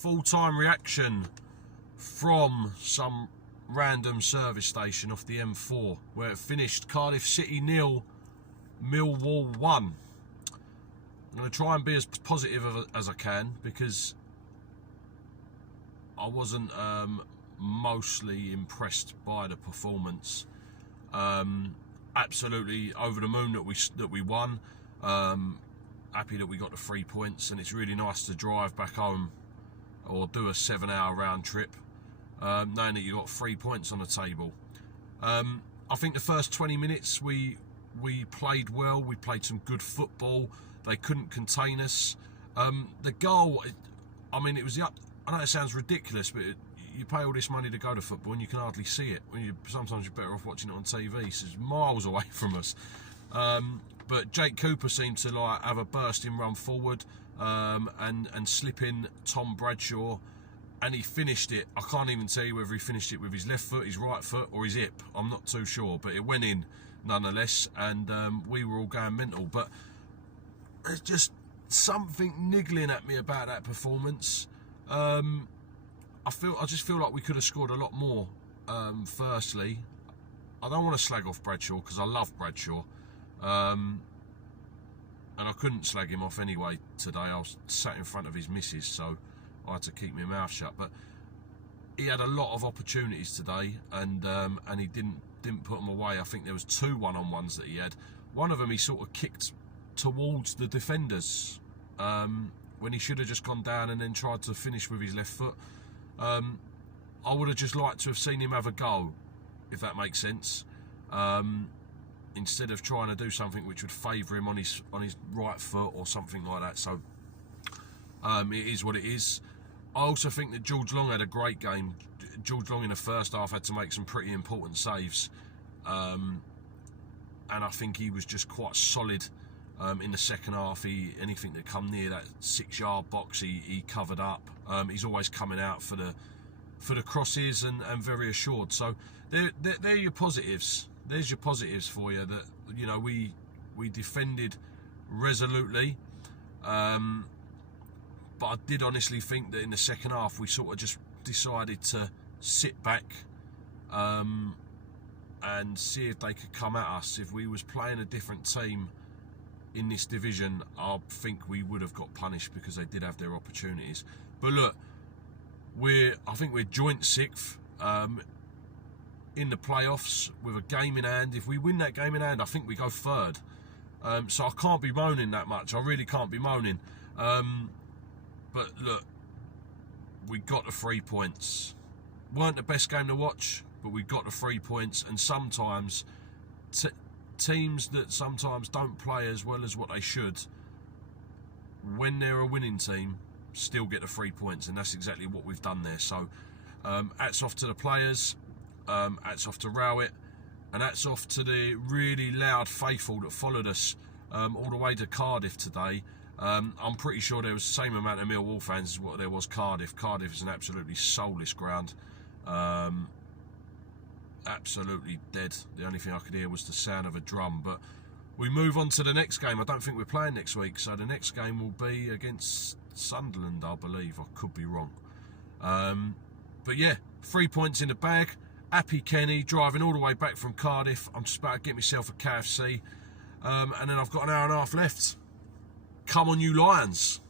full-time reaction from some random service station off the M4 where it finished Cardiff City 0, Millwall 1. I'm going to try and be as positive as I can because I wasn't mostly impressed by the performance. Absolutely over the moon that we won. Happy that we got the 3 points, and it's really nice to drive back home or do a 7-hour round trip knowing that you got 3 points on the table. I think the first 20 minutes we played well. We played some good football. They couldn't contain us. The goal, I mean, it was the up. I know it sounds ridiculous, but you pay all this money to go to football and you can hardly see it. Sometimes you're better off watching it on TV. It's miles away from us. But Jake Cooper seemed to have a bursting run forward and slip in Tom Bradshaw, and he finished it. I can't even tell you whether he finished it with his left foot, his right foot, or his hip. I'm not too sure, but it went in nonetheless, and we were all going mental. But there's just something niggling at me about that performance. I just feel like we could have scored a lot more. Firstly, I don't want to slag off Bradshaw because I love Bradshaw. And I couldn't slag him off anyway today. I was sat in front of his missus, so I had to keep my mouth shut. But he had a lot of opportunities today, and he didn't put them away. I think there was 2 one-on-ones that he had. One of them he sort of kicked towards the defenders when he should have just gone down and then tried to finish with his left foot. I would have just liked to have seen him have a go, if that makes sense. Instead of trying to do something which would favour him on his right foot or something like that. So it is what it is. I also think that George Long had a great game. George Long in the first half had to make some pretty important saves, and I think he was just quite solid in the second half. Anything that come near that 6-yard box he covered up. He's always coming out for the crosses and very assured. So they're your positives. There's your positives for you, that we defended resolutely, but I did honestly think that in the second half we sort of just decided to sit back and see if they could come at us. If we was playing a different team in this division, I think we would have got punished because they did have their opportunities. But look, I think we're joint 6th. In the playoffs with a game in hand. If we win that game in hand, I think we go 3rd. So I can't be moaning that much. I really can't be moaning. But look, we got the 3 points. Weren't the best game to watch, but we got the 3 points. And sometimes teams that sometimes don't play as well as what they should, when they're a winning team, still get the 3 points, and that's exactly what we've done there. So hats off to the players. Hats off to Rowett, and hats off to the really loud faithful that followed us all the way to Cardiff today. I'm pretty sure there was the same amount of Millwall fans as what there was Cardiff. Cardiff is an absolutely soulless ground. Absolutely dead. The only thing I could hear was the sound of a drum. But we move on to the next game. I don't think we're playing next week, so the next game will be against Sunderland, I believe. I could be wrong. But yeah, 3 points in the bag. Happy Kenny, driving all the way back from Cardiff. I'm just about to get myself a KFC. And then I've got an hour and a half left. Come on, you Lions.